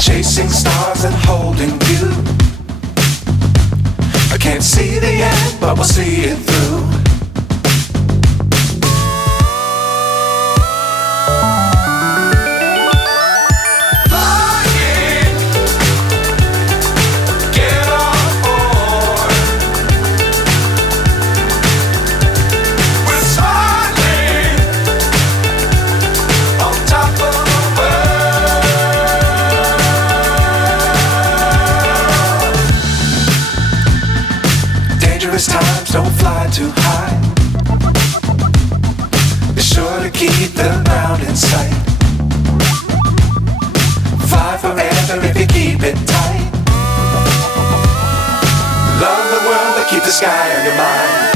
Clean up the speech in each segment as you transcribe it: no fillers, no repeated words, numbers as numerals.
Chasing stars and holding you. I can't see the end, but we'll see it through. Times don't fly too high. Be sure to keep the ground in sight. Fly forever if you keep it tight. Love the world but keep the sky on your mind.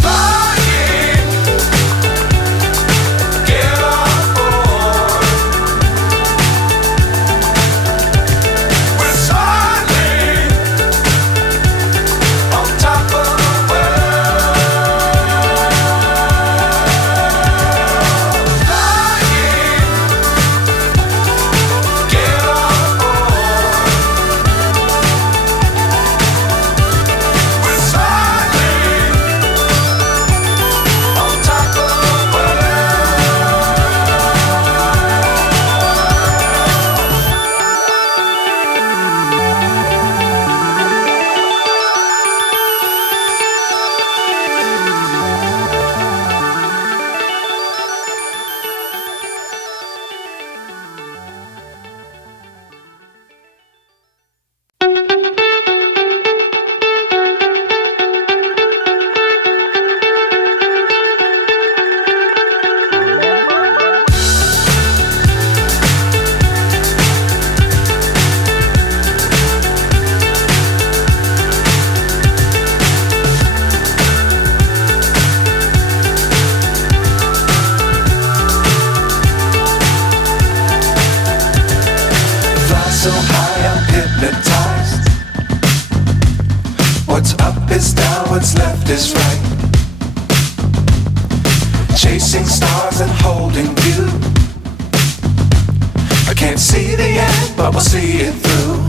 So high I'm hypnotized. What's up is down, what's left is right. Chasing stars and holding you. I can't see the end, but we'll see it through.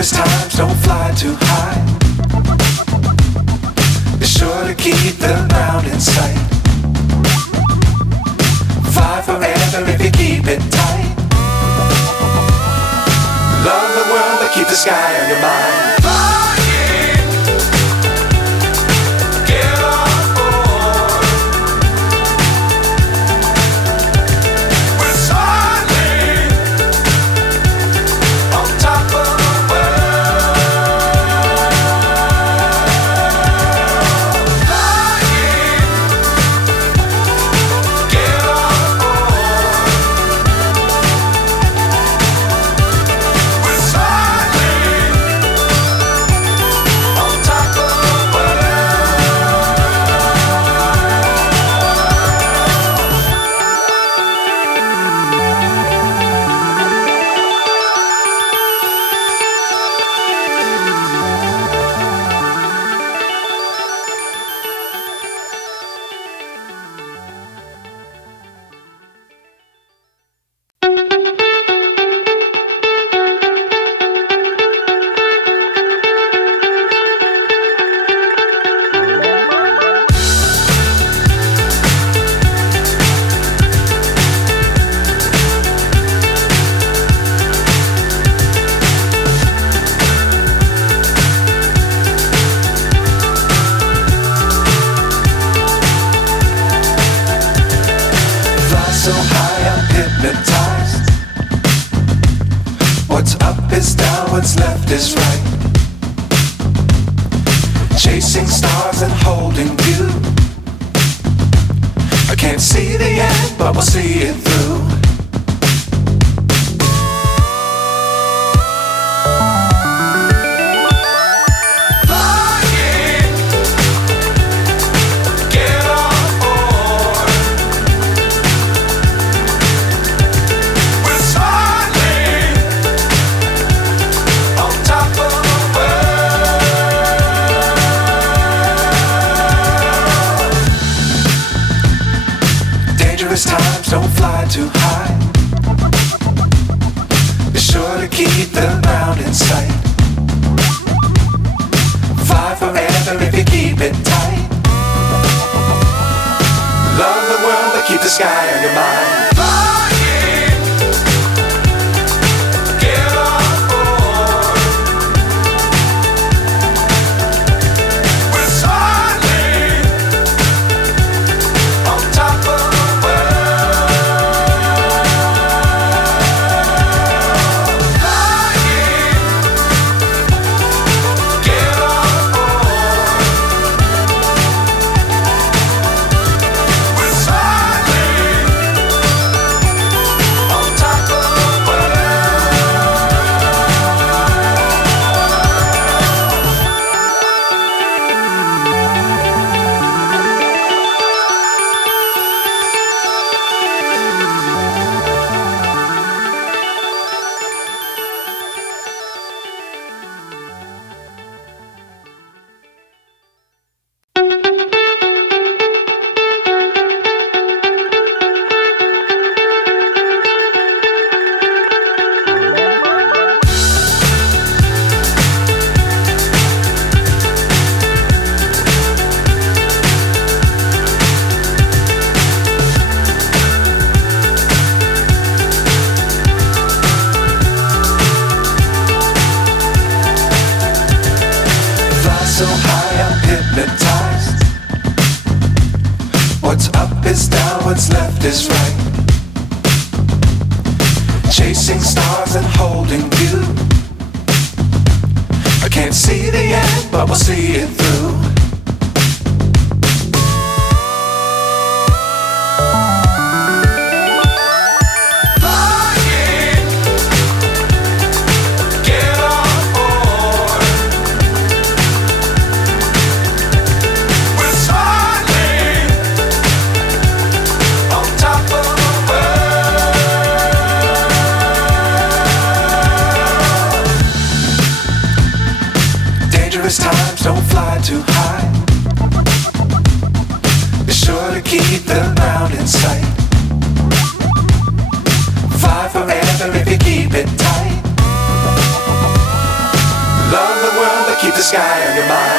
Times don't fly too high. Be sure to keep the ground in sight. Fly forever if you keep it tight. Love the world but keep the sky on your mind. So high I'm hypnotized. What's up is down, what's left is right. Chasing stars and holding you. I can't see the end, but we'll see it through. ground in sight. Fly forever if you keep it tight. Love the world but keep the sky on your mind. Flying, get on board. We're soaring on top of the world. Flying, get on board. We're soaring on top of the world. Fly so high, I'm hypnotized. What's up is down, what's left is right. Chasing stars and holding you. I can't see the end, but we'll see it through. Flying, get on board. We're soaring on top of the world. Dangerous times, don't fly too high. Be sure to keep the ground in sight. Fly forever if you keep it tight. Love the world but keep the sky on your mind.